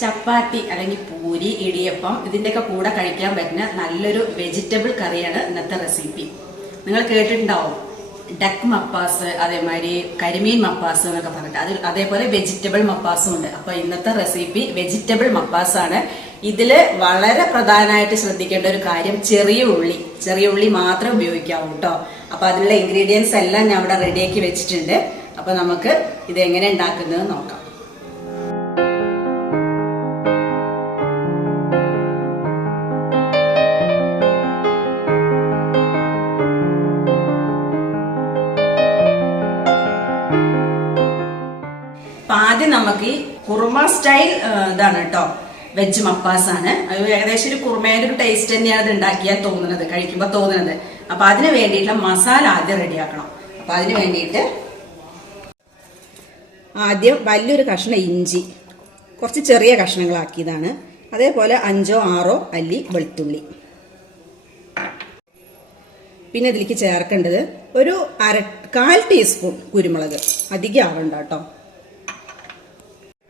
ചപ്പാത്തി അല്ലെങ്കിൽ പൂരി ഇടിയപ്പം ഇതിന്റെയൊക്കെ കൂടെ കഴിക്കാൻ പറ്റുന്ന നല്ലൊരു വെജിറ്റബിൾ കറിയാണ് ഇന്നത്തെ റെസിപ്പി നിങ്ങൾ കേട്ടിട്ടുണ്ടാവും. ഡക്ക് മപ്പാസ് അതേമാതിരി കരിമീൻ മപ്പാസ് എന്നൊക്കെ പറഞ്ഞിട്ട്. അതിൽ അതേപോലെ വെജിറ്റബിൾ മപ്പാസും ഉണ്ട്. അപ്പോൾ ഇന്നത്തെ റെസിപ്പി വെജിറ്റബിൾ മപ്പാസ് ഇതിൽ വളരെ പ്രധാനമായിട്ട് ശ്രദ്ധിക്കേണ്ട ഒരു കാര്യം ചെറിയ ഉള്ളി. ചെറിയ ഉള്ളി മാത്രം ഉപയോഗിക്കാവൂ കേട്ടോ അപ്പൊ അതിനുള്ള ഇൻഗ്രീഡിയൻസ് എല്ലാം ഞാൻ ഇവിടെ റെഡിയാക്കി വെച്ചിട്ടുണ്ട്. അപ്പൊ നമുക്ക് ഇത് എങ്ങനെ ഉണ്ടാക്കുന്നത് നോക്കാം. ആദ്യം നമുക്ക് ഈ കുറുമ സ്റ്റൈൽ ഇതാണ് കേട്ടോ വെജ് മപ്പാസ് ആണ് അത് ഏകദേശം ഒരു കുറുമേന്റെ ഒരു ടേസ്റ്റ് തന്നെയാണ് ഇത് ഉണ്ടാക്കിയാൽ തോന്നുന്നത് കഴിക്കുമ്പോൾ തോന്നുന്നത്. അപ്പൊ അതിന് വേണ്ടിയിട്ടുള്ള മസാല ആദ്യം റെഡിയാക്കണം. അപ്പൊ അതിന് വേണ്ടിയിട്ട് ആദ്യം വലിയൊരു കഷ്ണം ഇഞ്ചി കുറച്ച് ചെറിയ കഷ്ണങ്ങളാക്കിയതാണ്. അതേപോലെ അഞ്ചോ ആറോ അല്ലി വെളുത്തുള്ളി. പിന്നെ ഇതിലേക്ക് ചേർക്കേണ്ടത് ഒരു അര കാൽ ടീസ്പൂൺ കുരുമുളക്. അധികം ആവണ്ട കേട്ടോ.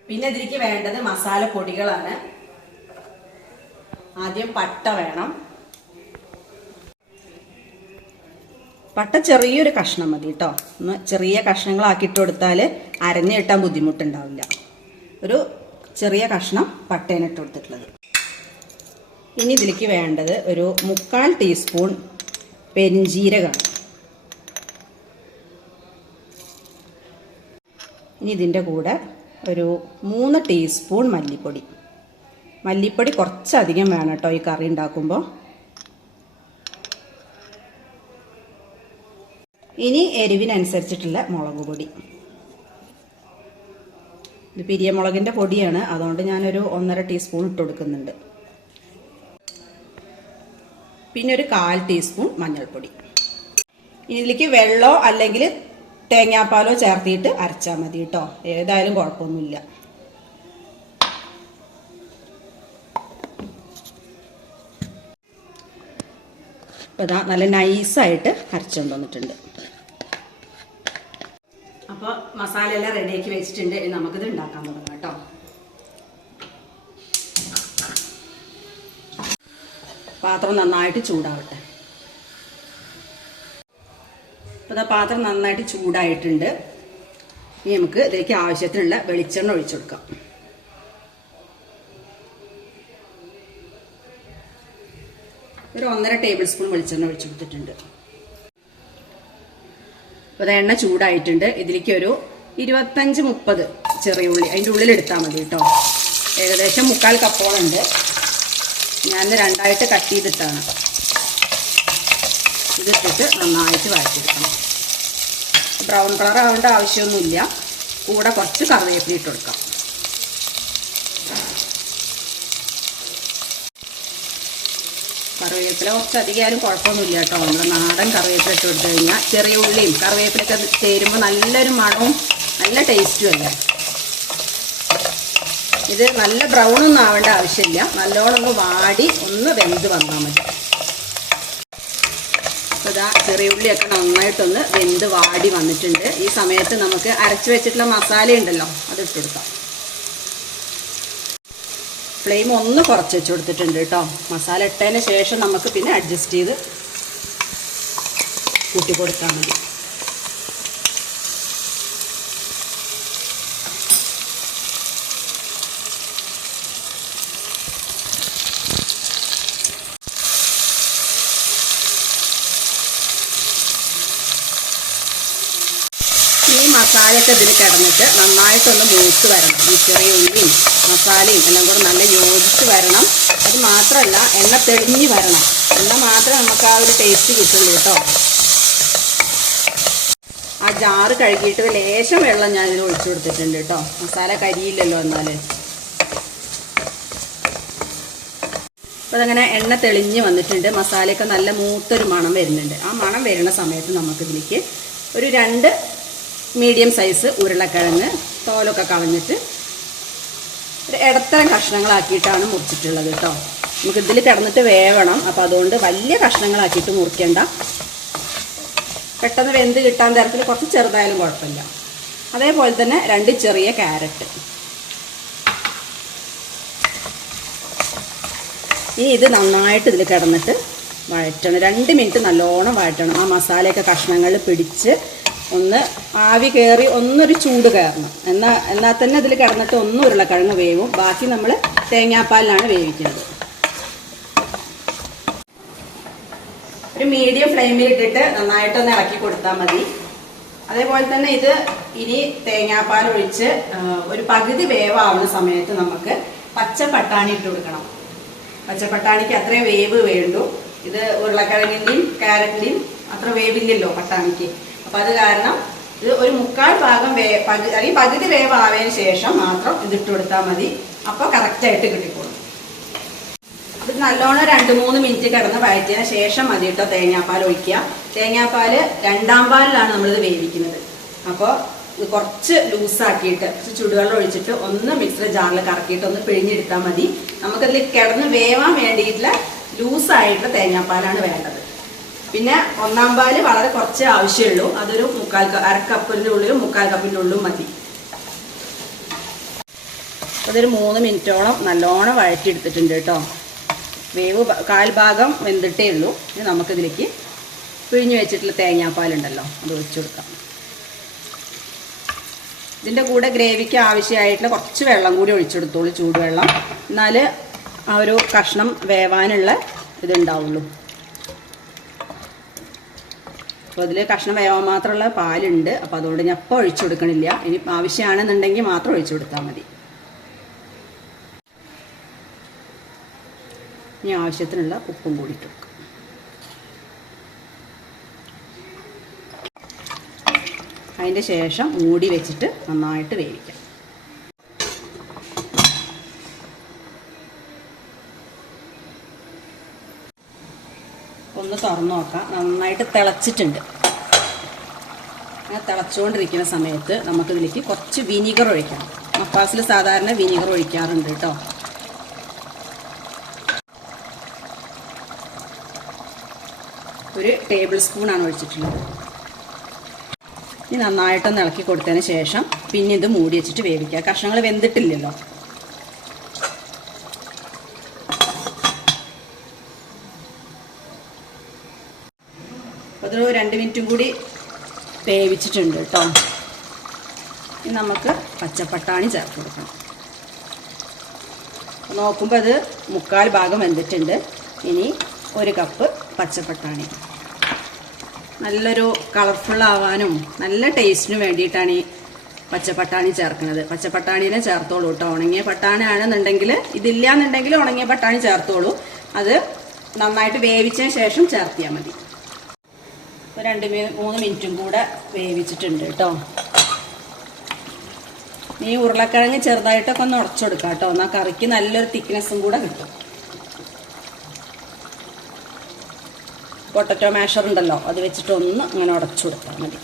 പിന്നെ ഇതിലേക്ക് വേണ്ടത് മസാല പൊടികളാണ് ആദ്യം പട്ട വേണം. പട്ട ചെറിയൊരു കഷ്ണം മതി കേട്ടോ ഒന്ന് ചെറിയ കഷ്ണങ്ങളാക്കിയിട്ട് കൊടുത്താൽ അരഞ്ഞു കിട്ടാൻ ബുദ്ധിമുട്ടുണ്ടാവില്ല. ഒരു ചെറിയ കഷ്ണം പട്ടേനെ ഇട്ട് കൊടുത്തിട്ടുള്ളത്. ഇനി ഇതിലേക്ക് വേണ്ടത് ഒരു മുക്കാൽ ടീസ്പൂൺ പെരിഞ്ജീരകമാണ് ഇനി ഇതിന്റെ കൂടെ ഒരു മൂന്ന് ടീസ്പൂൺ മല്ലിപ്പൊടി. മല്ലിപ്പൊടി കുറച്ചധികം വേണം കേട്ടോ ഈ കറി ഉണ്ടാക്കുമ്പോൾ. ഇനി എരിവിനനുസരിച്ചിട്ടുള്ള മുളക് പൊടി. ഇത് പിരിയമുളകിന്റെ പൊടിയാണ്. അതുകൊണ്ട് ഞാനൊരു ഒന്നര ടീസ്പൂൺ ഇട്ട് കൊടുക്കുന്നുണ്ട്. പിന്നെ ഒരു കാൽ ടീസ്പൂൺ മഞ്ഞൾപ്പൊടി. ഇതിലേക്ക് വെള്ളമോ അല്ലെങ്കിൽ തേങ്ങാപ്പാലോ ചേർത്തിയിട്ട് അരച്ചാൽ മതി കേട്ടോ. ഏതായാലും കുഴപ്പമൊന്നുമില്ല. അപ്പോൾ ഇതാ നല്ല നൈസായിട്ട് അരച്ചുകൊണ്ട് വന്നിട്ടുണ്ട്. അപ്പോൾ മസാല എല്ലാം റെഡിയാക്കി വെച്ചിട്ടുണ്ട്. നമുക്കിത് ഉണ്ടാക്കാൻ തുടങ്ങാം കേട്ടോ. പാത്രം നന്നായിട്ട് ചൂടാവട്ടെ. അപ്പോൾ പാത്രം നന്നായിട്ട് ചൂടായിട്ടുണ്ട്. ഇനി നമുക്ക് ഇതിലേക്ക് ആവശ്യത്തിനുള്ള വെളിച്ചെണ്ണ ഒഴിച്ചു കൊടുക്കാം. ഒന്നര ടേബിൾ സ്പൂൺ വെളിച്ചെണ്ണ ഒഴിച്ചു കൊടുത്തിട്ടുണ്ട് അപ്പോൾ എണ്ണ ചൂടായിട്ടുണ്ട്. ഇതിലേക്ക് ഒരു ഇരുപത്തഞ്ച് മുപ്പത് ചെറിയ ഉള്ളി. അതിന്റെ ഉള്ളിൽ എടുത്താൽ മതി കേട്ടോ. ഏകദേശം മുക്കാൽ കപ്പോളുണ്ട്. ഞാൻ രണ്ടായിട്ട് കട്ട് ചെയ്തിട്ടാണ്. ഇതിട്ടിട്ട് നന്നായിട്ട് വഴറ്റിയെടുക്കണം. ബ്രൗൺ കളർ ആവേണ്ട ആവശ്യമൊന്നുമില്ല. കൂടെ കുറച്ച് കറിവേപ്പില ഇട്ട് കൊടുക്കാം. കറിവേപ്പില. കുറച്ച് അധികമായാലും കുഴപ്പമൊന്നുമില്ല കേട്ടോ. നമ്മുടെ നാടൻ കറിവേപ്പില ഇട്ട് കൊടുത്തു കഴിഞ്ഞാൽ ചെറിയ ഉള്ളിയും കറിവേപ്പിലൊക്കെ ചേരുമ്പോൾ നല്ലൊരു മണവും നല്ല ടേസ്റ്റും അല്ല? ഇത് നല്ല ബ്രൗണൊന്നും ആവേണ്ട ആവശ്യമില്ല. നല്ലോണം ഒന്ന് വാടി ഒന്ന് വെന്ത് വന്നാൽ മതി. അപ്പോൾ ചെറിയ ഉള്ളിയൊക്കെ നന്നായിട്ടൊന്ന് വെന്ത് വാടി വന്നിട്ടുണ്ട്. ഈ സമയത്ത് നമുക്ക് അരച്ച് വെച്ചിട്ടുള്ള മസാല ഉണ്ടല്ലോ അത് ഇട്ട് കൊടുക്കാം. ഫ്ലെയിം ഒന്ന് കുറച്ച് വെച്ച് കൊടുത്തിട്ടുണ്ട് കേട്ടോ. മസാല ഇട്ടതിന് ശേഷം നമുക്ക് പിന്നെ അഡ്ജസ്റ്റ് ചെയ്ത് കൂട്ടി കൊടുത്താൽ മതി. ഈ മസാലയൊക്കെ ഇതിൽ കിടന്നിട്ട് നന്നായിട്ടൊന്ന് മൂത്ത് വരണം. ഈ ചെറിയ ഉള്ളിയും മസാലയും എല്ലാം കൂടെ നല്ല യോജിച്ച് വരണം. അത് മാത്രമല്ല എണ്ണ തെളിഞ്ഞ് വരണം. എന്നാൽ മാത്രമേ നമുക്ക് ആ ഒരു ടേസ്റ്റ് കിട്ടുള്ളൂ കേട്ടോ. ആ ജാറ് കഴുകിയിട്ട് ലേശം വെള്ളം ഞാൻ ഇതിന് ഒഴിച്ചു കൊടുത്തിട്ടുണ്ട് കേട്ടോ. മസാല കരിയില്ലല്ലോ എന്നാൽ അപ്പോൾ അതങ്ങനെ എണ്ണ തെളിഞ്ഞ് വന്നിട്ടുണ്ട്. മസാലയൊക്കെ നല്ല മൂത്തൊരു മണം വരുന്നുണ്ട്. ആ മണം വരുന്ന സമയത്ത് നമുക്കിതിലേക്ക് ഒരു രണ്ട് മീഡിയം സൈസ് ഉരുളക്കിഴങ്ങ് തോലൊക്കെ കളഞ്ഞിട്ട് ഒരു ഇടത്തരം കഷ്ണങ്ങളാക്കിയിട്ടാണ് മുറിച്ചിട്ടുള്ളത് കേട്ടോ. നമുക്ക് ഇതിൽ കിടന്നിട്ട് വേവണം. അപ്പോൾ അതുകൊണ്ട് വലിയ കഷ്ണങ്ങളാക്കിയിട്ട് മുറിക്കേണ്ട. പെട്ടെന്ന് വെന്ത് കിട്ടാൻ തരത്തിൽ കുറച്ച് ചെറുതായാലും കുഴപ്പമില്ല. അതേപോലെ തന്നെ രണ്ട് ചെറിയ ക്യാരറ്റ്. ഇനി ഇത് നന്നായിട്ട് ഇതിൽ കിടന്നിട്ട് വഴറ്റണം. രണ്ട് മിനിറ്റ് നല്ലോണം വഴറ്റണം. ആ മസാലയൊക്കെ കഷ്ണങ്ങളിൽ പിടിച്ച് ഒന്ന് ആവി കയറി ഒന്നൊരു ചൂട് കയറണം. എന്നാൽ എന്നാൽ തന്നെ അതിൽ കിടന്നിട്ട് ഒന്നും ഉരുളക്കിഴങ്ങ് വേവും. ബാക്കി നമ്മൾ തേങ്ങാപ്പാലിലാണ് വേവിക്കുന്നത്. ഒരു മീഡിയം ഫ്ലെയിമിൽ ഇട്ടിട്ട് നന്നായിട്ടൊന്ന് ഇളക്കി കൊടുത്താൽ മതി. അതേപോലെ തന്നെ ഇത് ഇനി തേങ്ങാപ്പാൽ ഒഴിച്ച് ഒരു പകുതി വേവാവുന്ന സമയത്ത് നമുക്ക് പച്ച പട്ടാണി ഇട്ട് കൊടുക്കണം. പച്ചപ്പട്ടാണിക്ക് അത്രയും വേവ് വേണ്ടു. ഇത് ഉരുളക്കിഴങ്ങിന്റെയും ക്യാരറ്റിന്റെയും അത്ര വേവില്ലല്ലോ പട്ടാണിക്ക്. അപ്പം അത് കാരണം ഇത് ഒരു മുക്കാൽ ഭാഗം വേ പകുതി അല്ലെങ്കിൽ പകുതി വേവ് ആയതിനു ശേഷം മാത്രം ഇതിട്ട് കൊടുത്താൽ മതി. അപ്പോൾ കറക്റ്റായിട്ട് കിട്ടിക്കോളും. ഇത് നല്ലോണം രണ്ട് മൂന്ന് മിനിറ്റ് കിടന്ന് വഴറ്റിയതിന് ശേഷം മതി കേട്ടോ തേങ്ങാപ്പാൽ ഒഴിക്കുക. തേങ്ങാപ്പാൽ രണ്ടാം പാലിലാണ് നമ്മളിത് വേവിക്കുന്നത്. അപ്പോൾ ഇത് കുറച്ച് ലൂസാക്കിയിട്ട് കുറച്ച് ചുടുവെള്ളം ഒഴിച്ചിട്ട് ഒന്ന് മിക്സർ ജാറിൽ കറക്കിയിട്ട് ഒന്ന് പിഴിഞ്ഞെടുത്താൽ മതി. നമുക്കതിൽ കിടന്ന് വേവാൻ വേണ്ടിയിട്ടുള്ള ലൂസായിട്ടുള്ള തേങ്ങാപ്പാലാണ് വേണ്ടത്. പിന്നെ ഒന്നാം പാൽ വളരെ കുറച്ച് ആവശ്യമുള്ളൂ. അതൊരു മുക്കാൽ അര കപ്പിന്റെ ഉള്ളിലും മുക്കാൽ കപ്പിന്റെ ഉള്ളിലും മതി. അതൊരു മൂന്ന് മിനിറ്റോളം നല്ലോണം വഴറ്റിയെടുത്തിട്ടുണ്ട് കേട്ടോ. വേവ് കാൽഭാഗം ഭാഗം വെന്തിട്ടേ ഉള്ളൂ. ഇനി നമുക്കിതിലേക്ക് പിഴിഞ്ഞു വെച്ചിട്ടുള്ള തേങ്ങാപ്പാലുണ്ടല്ലോ അത് ഒഴിച്ചു കൊടുക്കാം. ഇതിന്റെ കൂടെ ഗ്രേവിക്ക് ആവശ്യമായിട്ടുള്ള കുറച്ച് വെള്ളം കൂടി ഒഴിച്ചെടുത്തോളൂ ചൂടുവെള്ളം. എന്നാൽ ആ ഒരു കഷ്ണം വേവാനുള്ള ഇതുണ്ടാവുള്ളൂ. അപ്പോൾ അതിൽ കഷ്ണം വേവാൻ മാത്രമുള്ള പാലുണ്ട്. അപ്പോൾ അതുകൊണ്ട് ഞാൻ ഇപ്പോൾ ഒഴിച്ചു കൊടുക്കണില്ല. ഇനി ആവശ്യമാണെന്നുണ്ടെങ്കിൽ മാത്രം ഒഴിച്ചു കൊടുത്താൽ മതി. ഇനി ആവശ്യത്തിനുള്ള ഉപ്പും കൂടി അതിന്റെ ശേഷം മൂടി വെച്ചിട്ട് നന്നായിട്ട് വേവിക്കാം ഒന്ന് തുറന്നു നോക്കാം. നന്നായിട്ട് തിളച്ചിട്ടുണ്ട്. അങ്ങനെ തിളച്ചുകൊണ്ടിരിക്കുന്ന സമയത്ത് നമുക്ക് ഇതിലേക്ക് കുറച്ച് വിനീഗർ ഒഴിക്കാം. മപ്പാസിൽ സാധാരണ വിനീഗർ ഒഴിക്കാറുണ്ട് കേട്ടോ. ഒരു ടേബിൾ സ്പൂണാണ് ഒഴിച്ചിട്ടുള്ളത്. ഇനി നന്നായിട്ടൊന്ന് ഇളക്കി കൊടുത്തതിന് ശേഷം പിന്നെ ഇത് മൂടി വെച്ചിട്ട് വേവിക്കുക. കഷ്ണങ്ങൾ വെന്തിട്ടില്ലല്ലോ. അതൊരു രണ്ട് മിനിറ്റും കൂടി വേവിച്ചിട്ടുണ്ട് കേട്ടോ. ഇനി നമുക്ക് പച്ചപ്പട്ടാണി ചേർത്ത് കൊടുക്കണം. നോക്കുമ്പോൾ അത് മുക്കാൽ ഭാഗം വെന്തിട്ടുണ്ട്. ഇനി ഒരു കപ്പ് പച്ചപ്പട്ടാണി. നല്ലൊരു കളർഫുൾ ആവാനും നല്ല ടേസ്റ്റിനും വേണ്ടിയിട്ടാണ് ഈ പച്ചപ്പട്ടാണി ചേർക്കുന്നത്. പച്ചപ്പട്ടാണീനെ ചേർത്തോളൂ കേട്ടോ. ഉണങ്ങിയ പട്ടാണി ആണെന്നുണ്ടെങ്കിൽ ഇതില്ല എന്നുണ്ടെങ്കിൽ ഉണങ്ങിയ പട്ടാണി ചേർത്തോളൂ. അത് നന്നായിട്ട് വേവിച്ചതിന് ശേഷം ചേർത്തിയാൽ മതി. ഒരു രണ്ട് മൂന്ന് മിനിറ്റും കൂടെ വേവിച്ചിട്ടുണ്ട് കേട്ടോ. ഈ ഉരുളക്കിഴങ്ങ് ചെറുതായിട്ടൊക്കെ ഒന്ന് ഉടച്ചെടുക്കാം കേട്ടോ. എന്നാൽ കറിക്ക് നല്ലൊരു തിക്നെസ്സും കൂടെ കിട്ടും. പൊട്ടറ്റോ മാഷർ ഉണ്ടല്ലോ അത് വെച്ചിട്ടൊന്ന് അങ്ങനെ ഉടച്ചു കൊടുത്താൽ മതി.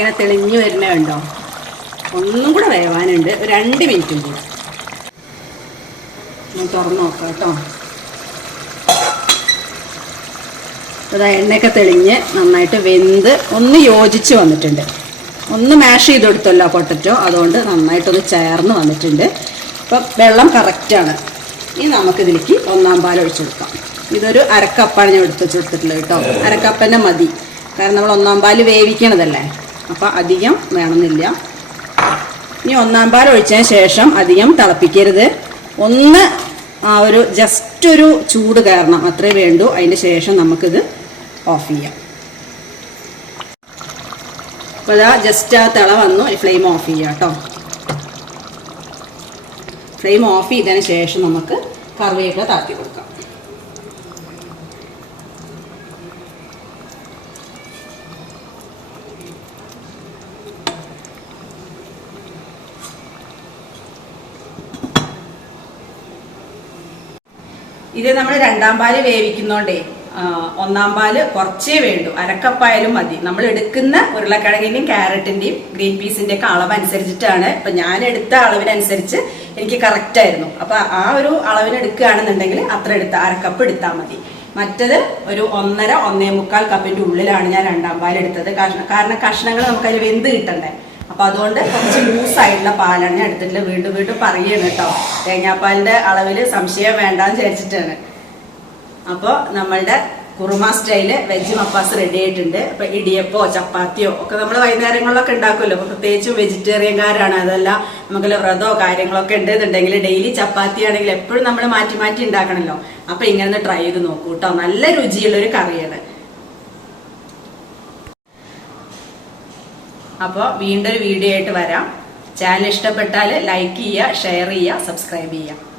എണ്ണയ്ക്കനെ തെളിഞ്ഞു വരുന്ന ഒന്നും കൂടെ വേവാനുണ്ട്. രണ്ട് മിനിറ്റും കൂടെ ഞാൻ തുറന്നു നോക്കാം കേട്ടോ. അതാ എണ്ണയൊക്കെ തെളിഞ്ഞ് നന്നായിട്ട് വെന്ത് ഒന്ന് യോജിച്ച് വന്നിട്ടുണ്ട്. ഒന്ന് മാഷ് ചെയ്ത് കൊടുത്തല്ലോ പൊട്ടറ്റോ. അതുകൊണ്ട് നന്നായിട്ടൊന്ന് ചേർന്ന് വന്നിട്ടുണ്ട്. അപ്പം വെള്ളം കറക്റ്റാണ് ഇനി നമുക്കിതിലേക്ക് ഒന്നാം പാൽ ഒഴിച്ചു കൊടുക്കാം. ഇതൊരു അരക്കപ്പാണ് ഞാൻ എടുത്ത് വെച്ചെടുത്തിട്ടുള്ളത് കേട്ടോ. അരക്കപ്പന്നെ മതി. കാരണം നമ്മൾ ഒന്നാം പാൽ വേവിക്കണതല്ലേ? അപ്പം അധികം വേണമെന്നില്ല. ഇനി ഒന്നാം പാൽ ഒഴിച്ചതിന് ശേഷം അധികം തിളപ്പിക്കരുത്. ഒന്ന് ആ ഒരു ജസ്റ്റ് ഒരു ചൂട് കയറണം. അത്രേ വേണ്ടൂ. അതിന്റെ ശേഷം നമുക്കിത് ഓഫ് ചെയ്യാം. അപ്പോൾ അതാ ജസ്റ്റ് ആ തിള വന്നു. ഫ്ലെയിം ഓഫ് ചെയ്യാം കേട്ടോ. ഫ്ലെയിം ഓഫ് ചെയ്തതിന് ശേഷം നമുക്ക് കറിവേപ്പില താത്തി കൊടുക്കാം ഇത് നമ്മൾ രണ്ടാം പാൽ വേവിക്കുന്നോണ്ടേ ഒന്നാം പാൽ കുറച്ചേ വേണ്ടു. അരക്കപ്പായാലും മതി. നമ്മൾ എടുക്കുന്ന ഉരുളക്കിഴങ്ങിന്റെയും ക്യാരറ്റിന്റെയും ഗ്രീൻ പീസിന്റെ ഒക്കെ അളവ് അനുസരിച്ചിട്ടാണ് ഇപ്പൊ ഞാൻ എടുത്ത അളവിനനുസരിച്ച് എനിക്ക് കറക്റ്റ് ആയിരുന്നു. അപ്പൊ ആ ഒരു അളവിന് എടുക്കുകയാണെന്നുണ്ടെങ്കിൽ അത്ര എടുത്ത അരക്കപ്പ് എടുത്താൽ മതി. മറ്റത് ഒരു ഒന്നര ഒന്നേ മുക്കാൽ കപ്പിന്റെ ഉള്ളിലാണ് ഞാൻ രണ്ടാം പാൽ എടുത്തത്. കാരണം കഷ്ണങ്ങൾ നമുക്ക് അതിൽ വെന്ത് കിട്ടണ്ടേ? അപ്പൊ അതുകൊണ്ട് കുറച്ച് ലൂസ് ആയിട്ടുള്ള പാലാണ് ഞാൻ എടുത്തിട്ട് വീണ്ടും വീണ്ടും പറയുകയാണ് കേട്ടോ. തേങ്ങാപ്പാലിന്റെ അളവിൽ സംശയം വേണ്ടാന്ന് വിചാരിച്ചിട്ടാണ്. അപ്പോൾ നമ്മളുടെ kurma style veg mappas ready ആയിട്ടുണ്ട്. അപ്പൊ ഇടിയപ്പോ ചപ്പാത്തിയോ ഒക്കെ നമ്മൾ വൈകുന്നേരങ്ങളിലൊക്കെ ഉണ്ടാക്കുമല്ലോ. അപ്പൊ പ്രത്യേകിച്ചും വെജിറ്റേറിയൻകാരാണ് അതല്ല നമുക്ക് വ്രതോ കാര്യങ്ങളൊക്കെ ഉണ്ടെന്നുണ്ടെങ്കിൽ ഡെയിലി ചപ്പാത്തി ആണെങ്കിൽ എപ്പോഴും നമ്മൾ മാറ്റി മാറ്റി ഉണ്ടാക്കണല്ലോ. അപ്പൊ ഇങ്ങനെ ട്രൈ ചെയ്ത് നോക്കൂ കേട്ടോ. നല്ല രുചിയുള്ള ഒരു കറിയാണ്. അപ്പോൾ വീണ്ടൊരു വീഡിയോ ആയിട്ട് വരാം. ചാനൽ ഇഷ്ടപ്പെട്ടാൽ ലൈക്ക് ചെയ്യുക ഷെയർ ചെയ്യുക സബ്സ്ക്രൈബ് ചെയ്യുക.